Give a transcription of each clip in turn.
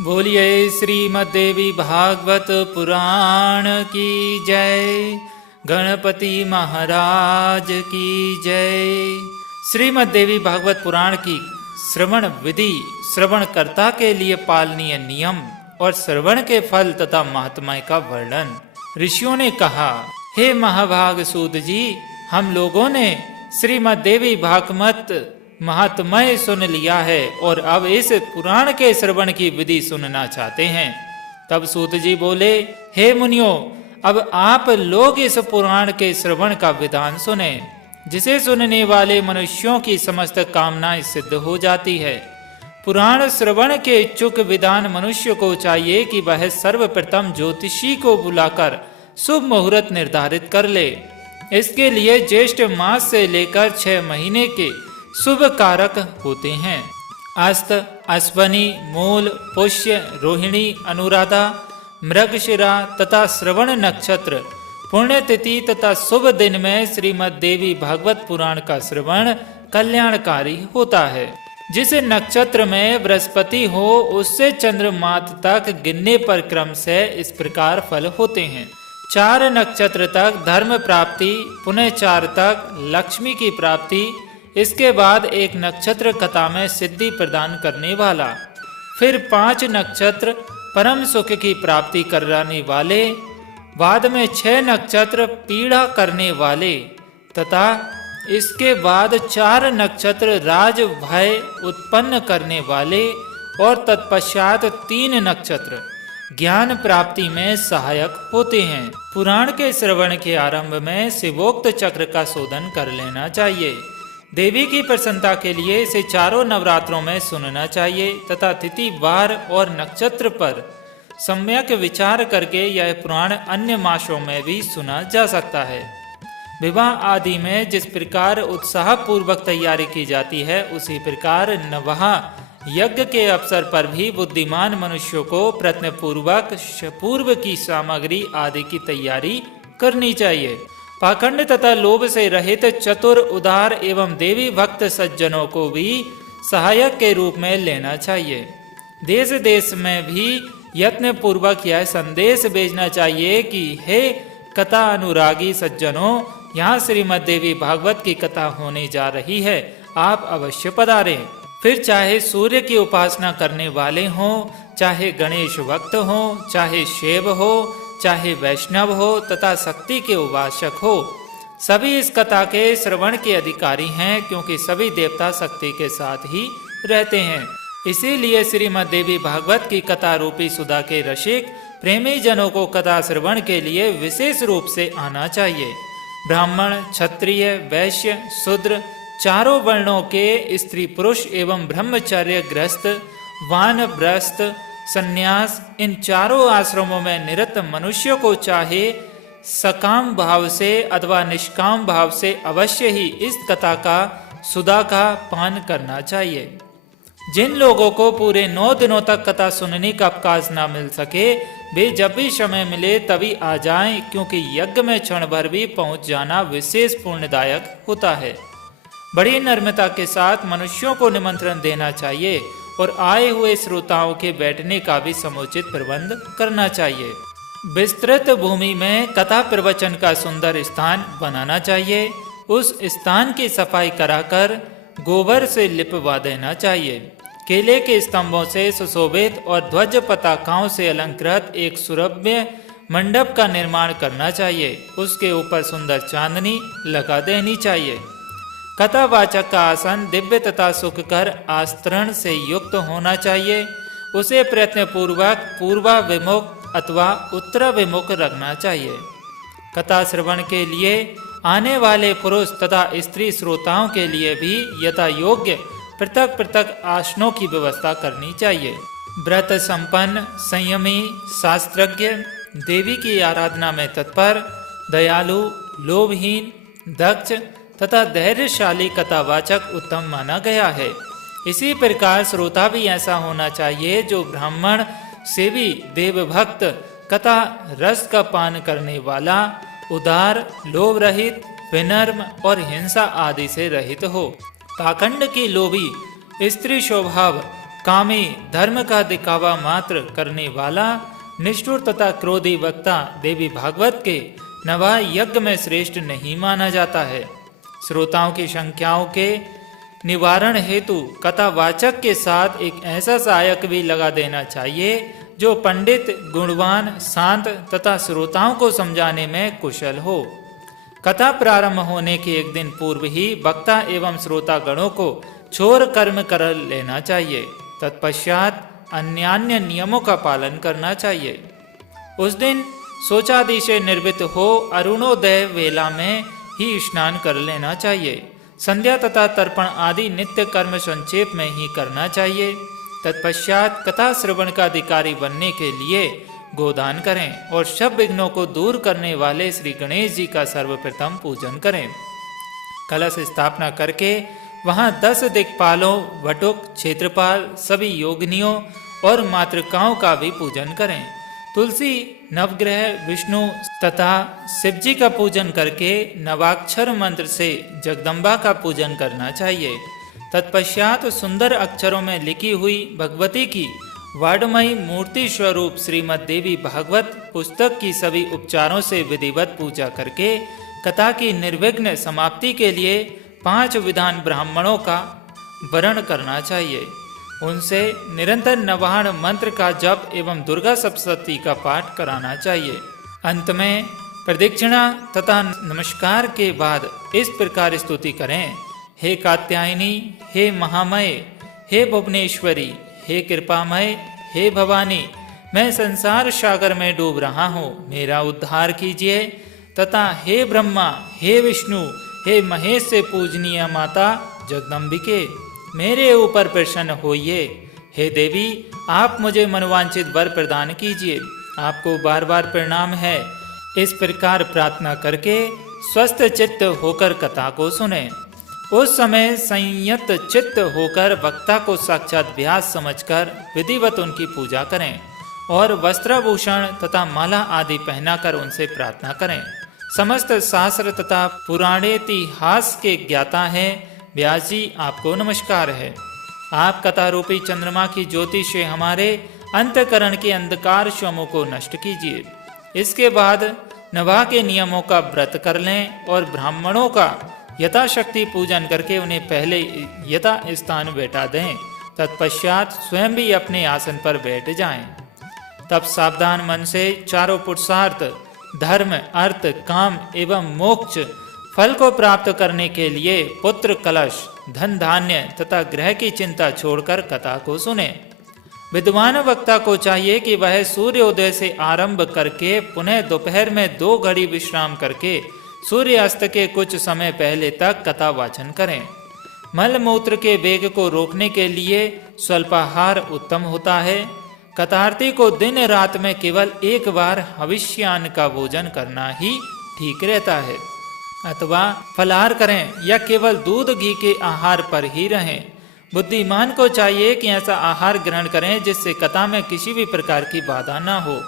बोलिए श्रीमद् देवी भागवत पुराण की जय। गणपति महाराज की जय। श्रीमद् देवी भागवत पुराण की श्रवण विधि, श्रवणकर्ता के लिए पालनीय नियम और श्रवण के फल तथा महात्म्य का वर्णन। ऋषियों ने कहा, हे महाभाग सूत जी, हम लोगों ने श्रीमद् देवी भागवत महात्म्य सुन लिया है और अब इस पुराण के श्रवण की विधि सुनना चाहते हैं। तब सूत जी बोले, हे मुनियों, अब आप लोग इस पुराण के श्रवण का विधान सुने, जिसे सुनने वाले मनुष्यों की समस्त कामनाएं सिद्ध हो जाती है। पुराण श्रवण के इच्छुक विद्वान मनुष्य को चाहिए कि वह सर्वप्रथम ज्योतिषी को बुलाकर शुभ मुहूर्त निर्धारित कर ले। इसके लिए ज्येष्ठ मास से लेकर 6 महीने के शुभ कारक होते हैं। अस्त, अश्वनी, मूल, पुष्य, रोहिणी, अनुराधा, मृगशिरा तथा श्रवण नक्षत्र पुण्यतिथि तथा शुभ दिन में श्रीमद् देवी भागवत पुराण का श्रवण कल्याणकारी होता है। जिस नक्षत्र में बृहस्पति हो उससे चंद्रमात तक गिनने पर क्रम से इस प्रकार फल होते हैं। 4 नक्षत्र तक धर्म प्राप्ति, पुनः 4 तक लक्ष्मी की प्राप्ति, इसके बाद 1 नक्षत्र कथा में सिद्धि प्रदान करने वाला, फिर 5 नक्षत्र परम सुख की प्राप्ति कराने वाले, बाद में 6 नक्षत्र पीड़ा करने वाले तथा इसके बाद 4 नक्षत्र राज भय उत्पन्न करने वाले और तत्पश्चात 3 नक्षत्र ज्ञान प्राप्ति में सहायक होते हैं। पुराण के श्रवण के आरंभ में शिवोक्त चक्र का शोधन कर लेना चाहिए। देवी की प्रसन्नता के लिए इसे चारों नवरात्रों में सुनना चाहिए तथा तिथि, वार और नक्षत्र पर सम्यक विचार करके यह पुराण अन्य मासों में भी सुना जा सकता है। विवाह आदि में जिस प्रकार उत्साह पूर्वक तैयारी की जाती है, उसी प्रकार नवह यज्ञ के अवसर पर भी बुद्धिमान मनुष्यों को प्रयत्न पूर्वक पूर्व की सामग्री आदि की तैयारी करनी चाहिए। पाखंड तथा लोभ से रहित चतुर, उदार एवं देवी भक्त सज्जनों को भी सहायक के रूप में लेना चाहिए। देश देश में भी यत्न पूर्वक यह संदेश भेजना चाहिए कि हे कथा अनुरागी सज्जनों, यहाँ श्रीमद् देवी भागवत की कथा होने जा रही है, आप अवश्य पधारें। फिर चाहे सूर्य की उपासना करने वाले हों, चाहे गणेश भक्त हो, चाहे शैव हो, चाहे वैष्णव हो तथा शक्ति के उपासक हो, सभी इस कथा के श्रवण के अधिकारी हैं, क्योंकि सभी देवता शक्ति के साथ ही रहते हैं। इसीलिए श्रीमद् देवी भागवत की कथा रूपी सुधा के रसिक प्रेमी जनों को कथा श्रवण के लिए विशेष रूप से आना चाहिए। ब्राह्मण, क्षत्रिय, वैश्य, शूद्र, चारों वर्णों के स्त्री पुरुष एवं ब्रह्मचर्य ग्रस्त, वानप्रस्थ, संन्यास, इन चारों आश्रमों में निरत मनुष्य को चाहे सकाम भाव से अथवा निष्काम भाव से अवश्य ही इस कथा का सुधा का पान करना चाहिए। जिन लोगों को पूरे 9 दिनों तक कथा सुनने का अवकाश ना मिल सके, वे जब भी समय मिले तभी आ जाएं, क्योंकि यज्ञ में क्षण भर भी पहुंच जाना विशेष पुण्यदायक होता है। बड़ी नम्रता के साथ मनुष्यों को निमंत्रण देना चाहिए और आए हुए श्रोताओं के बैठने का भी समुचित प्रबंध करना चाहिए। विस्तृत भूमि में कथा प्रवचन का सुंदर स्थान बनाना चाहिए। उस स्थान की सफाई कराकर गोबर से लिपवा देना चाहिए। केले के स्तंभों से सुशोभित और ध्वज पताकाओं से अलंकृत एक सुरभ्य मंडप का निर्माण करना चाहिए। उसके ऊपर सुंदर चांदनी लगा देनी चाहिए। कथावाचक का आसन दिव्य तथा सुखकर आस्तरण से युक्त होना चाहिए। उसे प्रयत्न पूर्वक पूर्वाभिमुख अथवा उत्तराभिमुख रखना चाहिए। कथा श्रवण के लिए आने वाले पुरुष तथा स्त्री श्रोताओं के लिए भी यथा योग्य पृथक पृथक आसनों की व्यवस्था करनी चाहिए। व्रत संपन्न, संयमी, शास्त्रज्ञ, देवी की आराधना में तत्पर, दयालु, लोभहीन, दक्ष तथा धैर्यशाली कथावाचक उत्तम माना गया है। इसी प्रकार श्रोता भी ऐसा होना चाहिए जो ब्राह्मण, सेवी, देवभक्त, कथा रस का पान करने वाला, उदार, लोभ रहित, विनम्र और हिंसा आदि से रहित हो। पाखंड की लोभी, स्त्री स्वभाव कामी, धर्म का दिखावा मात्र करने वाला, निष्ठुर तथा क्रोधी वक्ता देवी भागवत के नवा यज्ञ में श्रेष्ठ नहीं माना जाता है। श्रोताओं की शंकाओं के निवारण हेतु कथावाचक के साथ एक ऐसा सहायक भी लगा देना चाहिए जो पंडित, गुणवान, शांत तथा श्रोताओं को समझाने में कुशल हो। कथा प्रारंभ होने के एक दिन पूर्व ही वक्ता एवं श्रोता गणों को छोर कर्म कर लेना चाहिए। तत्पश्चात अन्य नियमों का पालन करना चाहिए। उस दिन शौचादि से निर्वृत्त हो अरुणोदय वेला में ही स्नान कर लेना चाहिए। संध्या तथा तर्पण आदि नित्य कर्म संक्षेप में ही करना चाहिए। तत्पश्चात कथा श्रवण का अधिकारी बनने के लिए गोदान करें और सब विघ्नों को दूर करने वाले श्री गणेश जी का सर्वप्रथम पूजन करें। कलश स्थापना करके वहां 10 दिक्पालों, वटुक, क्षेत्रपाल, सभी योगिनियों और मातृकाओं का भी पूजन करें। तुलसी, नवग्रह, विष्णु तथा शिवजी का पूजन करके नवाक्षर मंत्र से जगदम्बा का पूजन करना चाहिए। तत्पश्चात सुंदर अक्षरों में लिखी हुई भगवती की वाडमयी मूर्ति स्वरूप श्रीमद् देवी भागवत पुस्तक की सभी उपचारों से विधिवत पूजा करके कथा की निर्विघ्न समाप्ति के लिए 5 विधान ब्राह्मणों का वरण करना चाहिए। उनसे निरंतर नवाहन मंत्र का जप एवं दुर्गा सप्तशती का पाठ कराना चाहिए। अंत में प्रदक्षिणा तथा नमस्कार के बाद इस प्रकार स्तुति करें। हे कात्यायनी, हे महामय, हे भुवनेश्वरी, हे कृपामय, हे भवानी, मैं संसार सागर में डूब रहा हूँ, मेरा उद्धार कीजिए। तथा हे ब्रह्मा, हे विष्णु, हे महेश से पूजनीय माता जगदम्बिके, मेरे ऊपर प्रसन्न होइए। हे देवी, आप मुझे मनोवांछित वर प्रदान कीजिए। आपको बार बार प्रणाम है। इस प्रकार प्रार्थना करके स्वस्थ चित्त होकर कथा को सुने। उस समय संयत चित्त होकर वक्ता को साक्षात व्यास समझकर विधिवत उनकी पूजा करें और वस्त्राभूषण तथा माला आदि पहनाकर उनसे प्रार्थना करें। समस्त शास्त्र तथा पुराणेतिहास के ज्ञाता हैं। व्यास जी, आपको नमस्कार है। आप कथा रूपी चंद्रमा की ज्योति से हमारे अंतकरण के अंधकार समूह को नष्ट कीजिए। इसके बाद नवा के नियमों का व्रत कर लें और ब्राह्मणों का यथाशक्ति पूजन करके उन्हें पहले यथा स्थान बैठा दें। तत्पश्चात स्वयं भी अपने आसन पर बैठ जाएं। तब सावधान मन से चारों पुरुषार्थ धर्म, अर्थ, काम एवं मोक्ष फल को प्राप्त करने के लिए पुत्र, कलश, धन, धान्य तथा ग्रह की चिंता छोड़कर कथा को सुने। विद्वान वक्ता को चाहिए कि वह सूर्योदय से आरंभ करके पुनः दोपहर में 2 घड़ी विश्राम करके सूर्यास्त के कुछ समय पहले तक कथा वाचन करें। मल मूत्र के वेग को रोकने के लिए स्वल्पाहार उत्तम होता है। कथार्थी को दिन रात में केवल एक बार हविष्यान्न का भोजन करना ही ठीक रहता है, अथवा फलाहार करें या केवल दूध घी के आहार पर ही रहें। बुद्धिमान को चाहिए कि ऐसा आहार ग्रहण करें जिससे कथा में किसी भी प्रकार की बाधा न हो।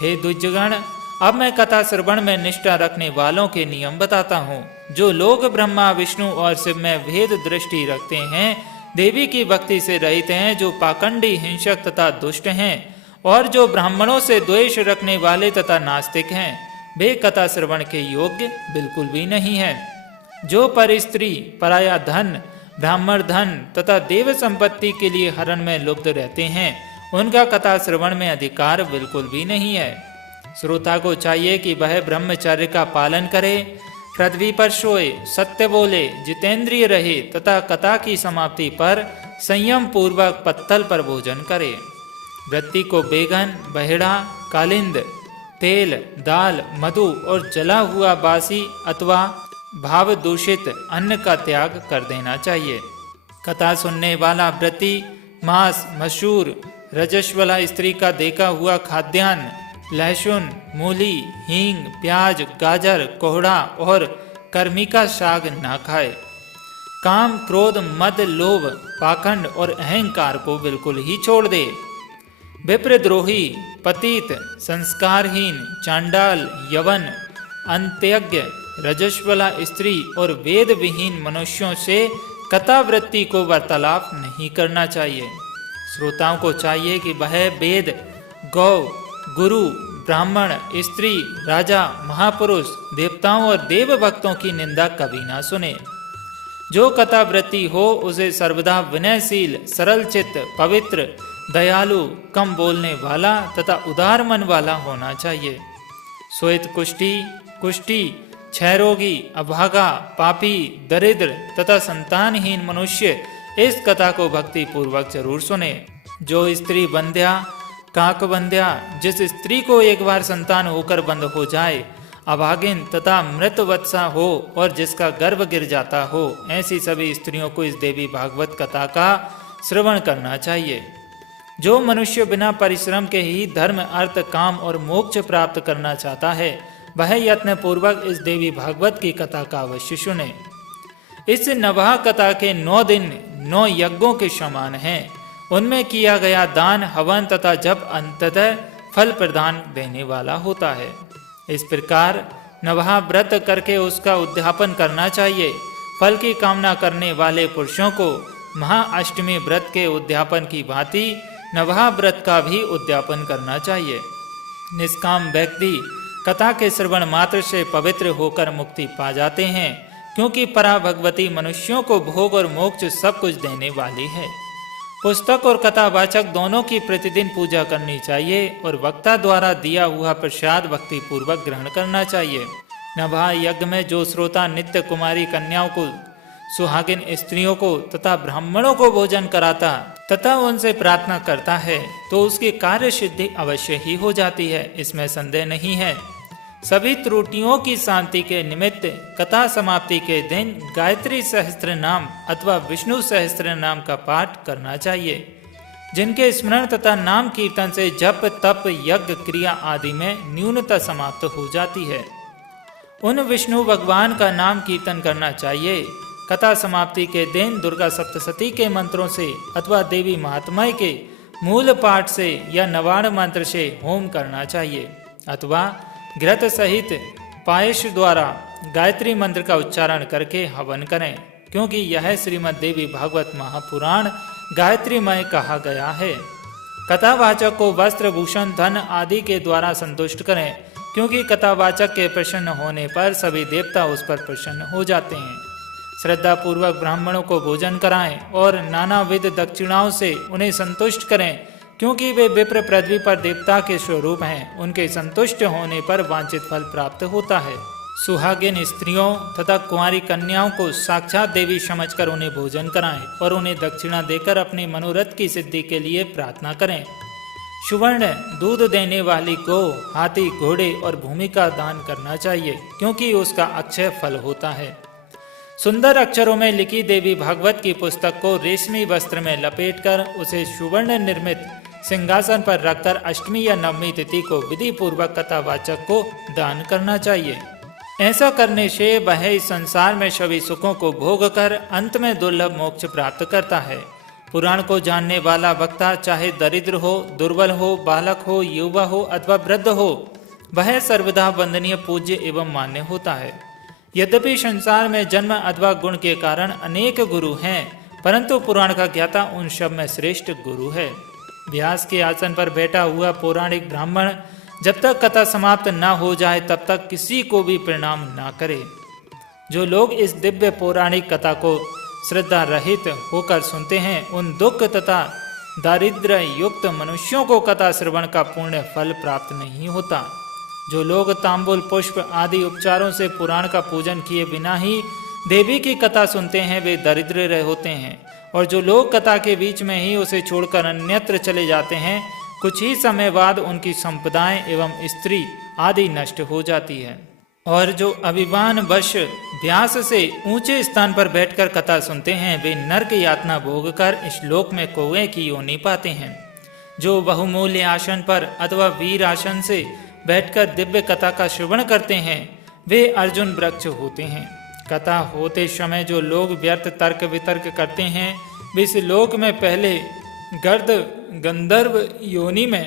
हे द्विजगण, अब मैं कथा श्रवण में निष्ठा रखने वालों के नियम बताता हूँ। जो लोग ब्रह्मा, विष्णु और शिव में भेद दृष्टि रखते हैं, देवी की भक्ति से रहित हैं, जो पाखंडी, हिंसक तथा दुष्ट हैं और जो ब्राह्मणों से द्वेष रखने वाले तथा नास्तिक हैं, वे कथा श्रवण के योग्य बिल्कुल भी नहीं है। जो पर स्त्री, पराया धन, ब्राह्मण धन तथा देव संपत्ति के लिए हरण में लुप्त रहते हैं, उनका कथा श्रवण में अधिकार बिल्कुल भी नहीं है। श्रोता को चाहिए कि वह ब्रह्मचर्य का पालन करे, पृथ्वी पर सोए, सत्य बोले, जितेंद्रिय रहे तथा कथा की समाप्ति पर संयम पूर्वक पत्तल पर भोजन करे। वृत्ति को बैगन, बहेड़ा, कालिंद, तेल, दाल, मधु और जला हुआ बासी अथवा भाव दूषित अन्न का त्याग कर देना चाहिए। कथा सुनने वाला व्रती मांस, मशहूर, रजस्वला स्त्री का देखा हुआ खाद्यान्न, लहसुन, मूली, हींग, प्याज, गाजर, कोहड़ा और कर्मिका साग ना खाए। काम, क्रोध, मद, लोभ, पाखंड और अहंकार को बिल्कुल ही छोड़ दे। विप्रद्रोही, पतित, संस्कारहीन, चांडाल, यवन, अंत्यज्ञ, रजस्वला स्त्री और वेद विहीन मनुष्यों से कथा वृत्ति को वार्तालाप नहीं करना चाहिए। श्रोताओं को चाहिए कि वह वेद, गौ, गुरु, ब्राह्मण, स्त्री, राजा, महापुरुष, देवताओं और देव भक्तों की निंदा कभी ना सुने। जो कथावृत्ति हो उसे सर्वदा विनयशील, सरल चित्त, पवित्र, दयालु, कम बोलने वाला तथा उदार मन वाला होना चाहिए। श्वेत कुष्ठी, क्षयरोगी, अभागा, पापी, दरिद्र तथा संतानहीन मनुष्य इस कथा को भक्ति पूर्वक जरूर सुने। जो स्त्री बंध्या, काकबंध्या, जिस स्त्री को एक बार संतान होकर बंद हो जाए, अभागिन तथा मृतवत्सा हो और जिसका गर्भ गिर जाता हो, ऐसी सभी स्त्रियों को इस देवी भागवत कथा का श्रवण करना चाहिए। जो मनुष्य बिना परिश्रम के ही धर्म, अर्थ, काम और मोक्ष प्राप्त करना चाहता है, वह यत्न पूर्वक इस देवी भागवत की कथा का अवश्य सुने। इस नवहा कथा के 9 दिन 9 यज्ञों के समान हैं। उनमें किया गया दान, हवन तथा जप अंततः फल प्रदान देने वाला होता है। इस प्रकार नवहा व्रत करके उसका उद्यापन करना चाहिए। फल की कामना करने वाले पुरुषों को महाअष्टमी व्रत के उद्यापन की भांति नवहा व्रत का भी उद्यापन करना चाहिए। निष्काम व्यक्ति कथा के श्रवण मात्र से पवित्र होकर मुक्ति पा जाते हैं, क्योंकि परा भगवती मनुष्यों को भोग और मोक्ष सब कुछ देने वाली है। पुस्तक और कथावाचक दोनों की प्रतिदिन पूजा करनी चाहिए और वक्ता द्वारा दिया हुआ प्रसाद भक्ति पूर्वक ग्रहण करना चाहिए। नवहा यज्ञ में जो श्रोता नित्य कुमारी कन्याओं को, सुहागिन स्त्रियों को तथा ब्राह्मणों को भोजन कराता तथा उनसे प्रार्थना करता है, तो उसकी कार्य सिद्धि अवश्य ही हो जाती है, इसमें संदेह नहीं है। सभी त्रुटियों की शांति के निमित्त कथा समाप्ति के दिन गायत्री सहस्त्र नाम अथवा विष्णु सहस्त्र नाम का पाठ करना चाहिए, जिनके स्मरण तथा नाम कीर्तन से जप, तप, यज्ञ, क्रिया आदि में न्यूनता समाप्त हो जाती है। उन विष्णु भगवान का नाम कीर्तन करना चाहिए। कथा समाप्ति के दिन दुर्गा सप्तशती के मंत्रों से अथवा देवी महात्म्य के मूल पाठ से या नवाण मंत्र से होम करना चाहिए, अथवा घृत सहित पायस द्वारा गायत्री मंत्र का उच्चारण करके हवन करें, क्योंकि यह श्रीमद् देवी भागवत महापुराण गायत्रीमय कहा गया है। कथावाचक को वस्त्र, भूषण, धन आदि के द्वारा संतुष्ट करें, क्योंकि कथावाचक के प्रसन्न होने पर सभी देवता उस पर प्रसन्न हो जाते हैं। श्रद्धा पूर्वक ब्राह्मणों को भोजन कराएं और नानाविध दक्षिणाओं से उन्हें संतुष्ट करें, क्योंकि वे विप्र पृथ्वी पर देवता के स्वरूप हैं। उनके संतुष्ट होने पर वांछित फल प्राप्त होता है। सुहागिन स्त्रियों तथा कुंवारी कन्याओं को साक्षात देवी समझकर उन्हें भोजन कराएं और उन्हें दक्षिणा देकर अपने मनोरथ की सिद्धि के लिए प्रार्थना करें। सुवर्ण दूध देने वाली गौ, हाथी, घोड़े और भूमि का दान करना चाहिए, क्योंकि उसका अक्षय फल होता है। सुंदर अक्षरों में लिखी देवी भागवत की पुस्तक को रेशमी वस्त्र में लपेटकर उसे सुवर्ण निर्मित सिंहासन पर रखकर अष्टमी या नवमी तिथि को विधि पूर्वक कथावाचक को दान करना चाहिए। ऐसा करने से वह इस संसार में सभी सुखों को भोग कर अंत में दुर्लभ मोक्ष प्राप्त करता है। पुराण को जानने वाला वक्ता चाहे दरिद्र हो, दुर्बल हो, बालक हो, युवा हो अथवा वृद्ध हो, वह सर्वदा वंदनीय, पूज्य एवं मान्य होता है। यद्यपि संसार में जन्म अथवा गुण के कारण अनेक गुरु हैं, परंतु पुराण का ज्ञाता उन सब में श्रेष्ठ गुरु है। व्यास के आसन पर बैठा हुआ पौराणिक ब्राह्मण जब तक कथा समाप्त न हो जाए तब तक किसी को भी प्रणाम न करे। जो लोग इस दिव्य पौराणिक कथा को श्रद्धा रहित होकर सुनते हैं, उन दुख तथा दारिद्र्य युक्त मनुष्यों को कथा श्रवण का पूर्ण फल प्राप्त नहीं होता। जो लोग तांबूल, पुष्प आदि उपचारों से पुराण का पूजन किए बिना ही देवी की कथा सुनते हैं, वे दरिद्र होते हैं। और जो लोग कथा के बीच में ही उसे छोड़कर अन्यत्र चले जाते हैं, कुछ ही समय बाद उनकी संपदाएं एवं स्त्री आदि नष्ट हो जाती है। और जो अभिमान वश व्यास से ऊंचे स्थान पर बैठकर कथा सुनते हैं, वे नरक यातना भोग कर इस लोक में कौवे की योनि पाते हैं। जो बहुमूल्य आसन पर अथवा वीर आसन से बैठकर दिव्य कथा का श्रवण करते हैं, वे अर्जुन वृक्ष होते हैं। कथा होते समय जो लोग व्यर्थ तर्क वितर्क करते हैं, वे इस लोक में पहले गर्द गंधर्व योनि में,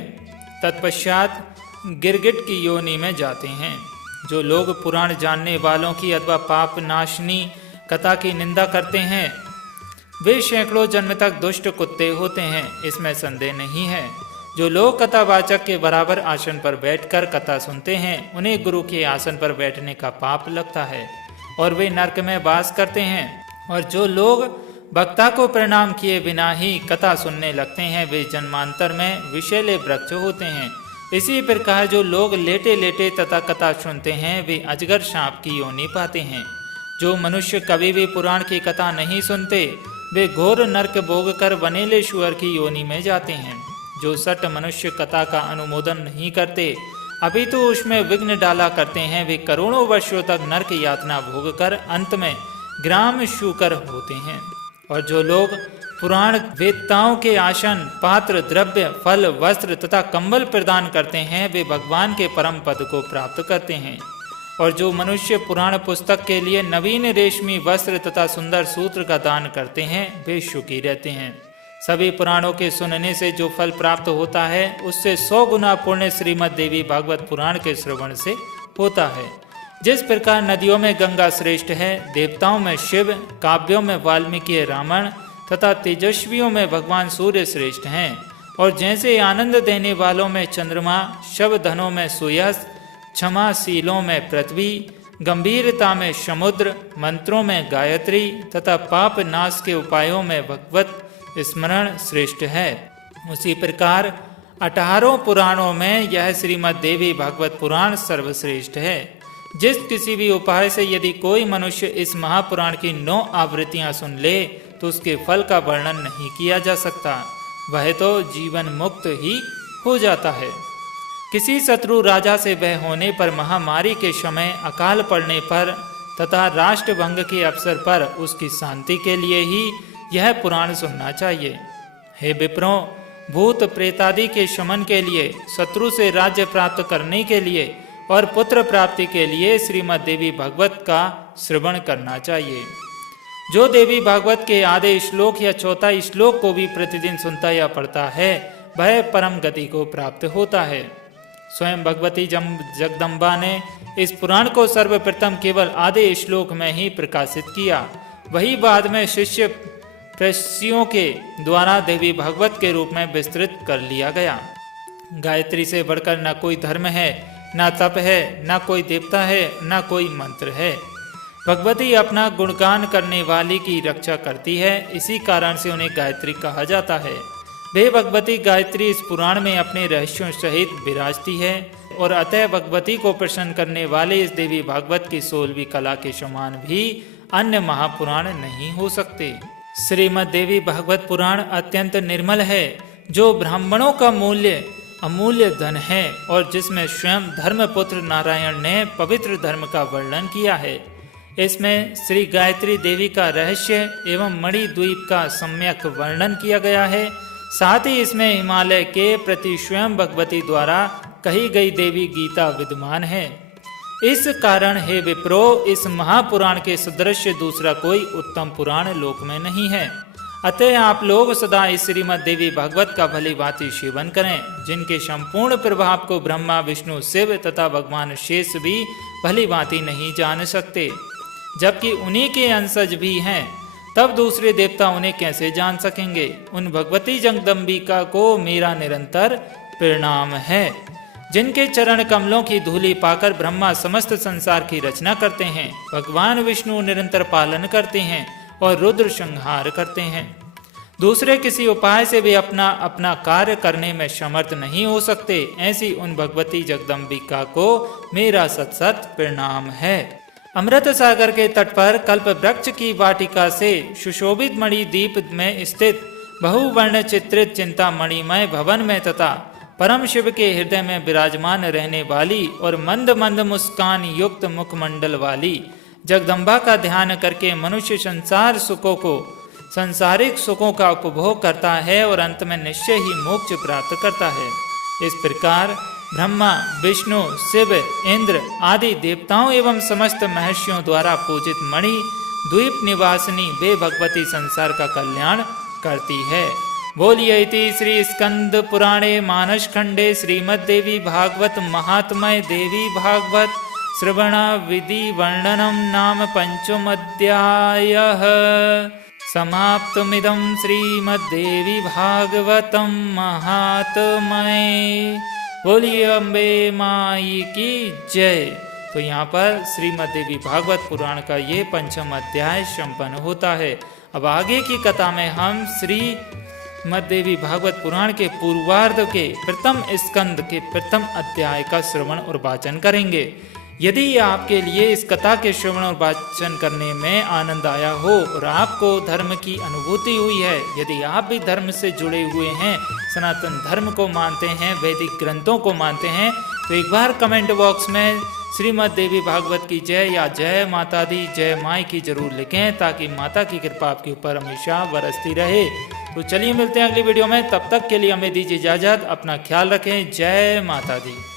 तत्पश्चात गिरगिट की योनि में जाते हैं। जो लोग पुराण जानने वालों की अथवा पाप नाशनी कथा की निंदा करते हैं, वे सैकड़ों जन्म तक दुष्ट कुत्ते होते हैं, इसमें संदेह नहीं है। जो लोग कथावाचक के बराबर आसन पर बैठकर कथा सुनते हैं, उन्हें गुरु के आसन पर बैठने का पाप लगता है और वे नरक में वास करते हैं। और जो लोग वक्ता को प्रणाम किए बिना ही कथा सुनने लगते हैं, वे जन्मांतर में विषैले वृक्ष होते हैं। इसी प्रकार जो लोग लेटे लेटे तथा कथा सुनते हैं, वे अजगर सांप की योनि पाते हैं। जो मनुष्य कभी भी पुराण की कथा नहीं सुनते, वे घोर नरक भोग कर बनेले शुअर की योनि में जाते हैं। जो सट मनुष्य कथा का अनुमोदन नहीं करते, अभी तो उसमें विघ्न डाला करते हैं, वे करोड़ों वर्षों तक नरक यातना भोग कर अंत में ग्राम शूकर होते हैं। और जो लोग पुराण वेदताओं के आसन, पात्र, द्रव्य, फल, वस्त्र तथा कंबल प्रदान करते हैं, वे भगवान के परम पद को प्राप्त करते हैं। और जो मनुष्य पुराण पुस्तक के लिए नवीन रेशमी वस्त्र तथा सुंदर सूत्र का दान करते हैं, वे सुखी रहते हैं। सभी पुराणों के सुनने से जो फल प्राप्त होता है, उससे 100 गुना पुण्य श्रीमद् देवी भागवत पुराण के श्रवण से होता है। जिस प्रकार नदियों में गंगा श्रेष्ठ है, देवताओं में शिव, काव्यों में वाल्मीकि रामायण तथा तेजस्वियों में भगवान सूर्य श्रेष्ठ हैं, और जैसे आनंद देने वालों में चंद्रमा, शवधनों में सूर्यास्त, क्षमाशीलों में पृथ्वी, गंभीरता में समुद्र, मंत्रों में गायत्री तथा पाप नाश के उपायों में भगवत स्मरण श्रेष्ठ है, उसी प्रकार 18 पुराणों में यह श्रीमद् देवी भागवत पुराण सर्वश्रेष्ठ है। जिस किसी भी उपाय से यदि कोई मनुष्य इस महापुराण की 9 आवृत्तियां सुन ले, तो उसके फल का वर्णन नहीं किया जा सकता, वह तो जीवन मुक्त ही हो जाता है। किसी शत्रु राजा से वह होने पर, महामारी के समय, अकाल पड़ने पर तथा राष्ट्रभंग के अवसर पर उसकी शांति के लिए ही यह पुराण सुनना चाहिए। हे विप्रों, भूत प्रेतादि के शमन के लिए, शत्रु से राज्य प्राप्त करने के लिए और पुत्र प्राप्ति के लिए श्रीमद् देवी भागवत का श्रवण करना चाहिए। जो देवी भागवत के आधे श्लोक या चौथा श्लोक को भी प्रतिदिन सुनता या पढ़ता है, वह परम गति को प्राप्त होता है। स्वयं भगवती जगदम्बा ने इस पुराण को सर्वप्रथम केवल आधे श्लोक में ही प्रकाशित किया, वही बाद में शिष्य प्रशियों के द्वारा देवी भागवत के रूप में विस्तृत कर लिया गया। गायत्री से बढ़कर न कोई धर्म है, न तप है, न कोई देवता है, न कोई मंत्र है। भगवती अपना गुणगान करने वाली की रक्षा करती है, इसी कारण से उन्हें गायत्री कहा जाता है। वे भगवती गायत्री इस पुराण में अपने रहस्यों सहित विराजती है, और अतः भगवती को प्रसन्न करने वाले इस देवी भागवत की 16वीं कला के समान भी अन्य महापुराण नहीं हो सकते। श्रीमद् देवी भागवत पुराण अत्यंत निर्मल है, जो ब्राह्मणों का अमूल्य धन है, और जिसमें स्वयं धर्मपुत्र नारायण ने पवित्र धर्म का वर्णन किया है। इसमें श्री गायत्री देवी का रहस्य एवं मणिद्वीप का सम्यक वर्णन किया गया है। साथ ही इसमें हिमालय के प्रति स्वयं भगवती द्वारा कही गई देवी गीता विद्यमान है। इस कारण हे विप्रो, इस महापुराण के सदृश दूसरा कोई उत्तम पुराण लोक में नहीं है। अतः आप लोग सदा इस श्रीमद् देवी भागवत का भली भांति सेवन करें, जिनके संपूर्ण प्रभाव को ब्रह्मा, विष्णु, शिव तथा भगवान शेष भी भली भांति नहीं जान सकते, जबकि उन्हीं के अंशज भी हैं। तब दूसरे देवता उन्हें कैसे जान सकेंगे। उन भगवती जगदम्बिका को मेरा निरंतर प्रणाम है, जिनके चरण कमलों की धूलि पाकर ब्रह्मा समस्त संसार की रचना करते हैं, भगवान विष्णु निरंतर पालन करते हैं और रुद्र संहार करते हैं। दूसरे किसी उपाय से वे अपना अपना कार्य करने में समर्थ नहीं हो सकते। ऐसी उन भगवती जगदम्बिका को मेरा सत सत प्रणाम है। अमृत सागर के तट पर कल्प वृक्ष की वाटिका से सुशोभित मणि दीप में स्थित बहुवर्ण चित्रित चिंता मणिमय भवन में तथा परम शिव के हृदय में विराजमान रहने वाली और मंद मंद मुस्कान युक्त मुखमंडल वाली जगदम्बा का ध्यान करके मनुष्य सांसारिक सुखों का उपभोग करता है और अंत में निश्चय ही मोक्ष प्राप्त करता है। इस प्रकार ब्रह्मा, विष्णु, शिव, इंद्र आदि देवताओं एवं समस्त महर्षियों द्वारा पूजित मणि द्वीप निवासिनी वे भगवती संसार का कल्याण करती है। बोलिए इति श्री स्कंद पुराणे मानस खंडे श्रीमद् देवी भागवत महात्म्य देवी भागवत श्रवण विधि वर्णनम नाम पंचम अध्यायः। समाप्तमिदं श्रीमद्देवी भागवतं महात्म्ये। बोलिए अम्बे माई की जय। तो यहाँ पर श्रीमद्देवी भागवत पुराण का ये पंचम अध्याय संपन्न होता है। अब आगे की कथा में हम श्रीमद्देवी भागवत पुराण के पूर्वार्ध के प्रथम स्कंद के प्रथम अध्याय का श्रवण और वाचन करेंगे। यदि आपके लिए इस कथा के श्रवण और वाचन करने में आनंद आया हो और आपको धर्म की अनुभूति हुई है, यदि आप भी धर्म से जुड़े हुए हैं, सनातन धर्म को मानते हैं, वैदिक ग्रंथों को मानते हैं, तो एक बार कमेंट बॉक्स में श्रीमद्देवी भागवत की जय या जय माता दी जय माई की जरूर लिखें, ताकि माता की कृपा आपके ऊपर हमेशा बरसती रहे। तो चलिए मिलते हैं अगली वीडियो में, तब तक के लिए हमें दीजिए इजाजत। अपना ख्याल रखें। जय माता दी।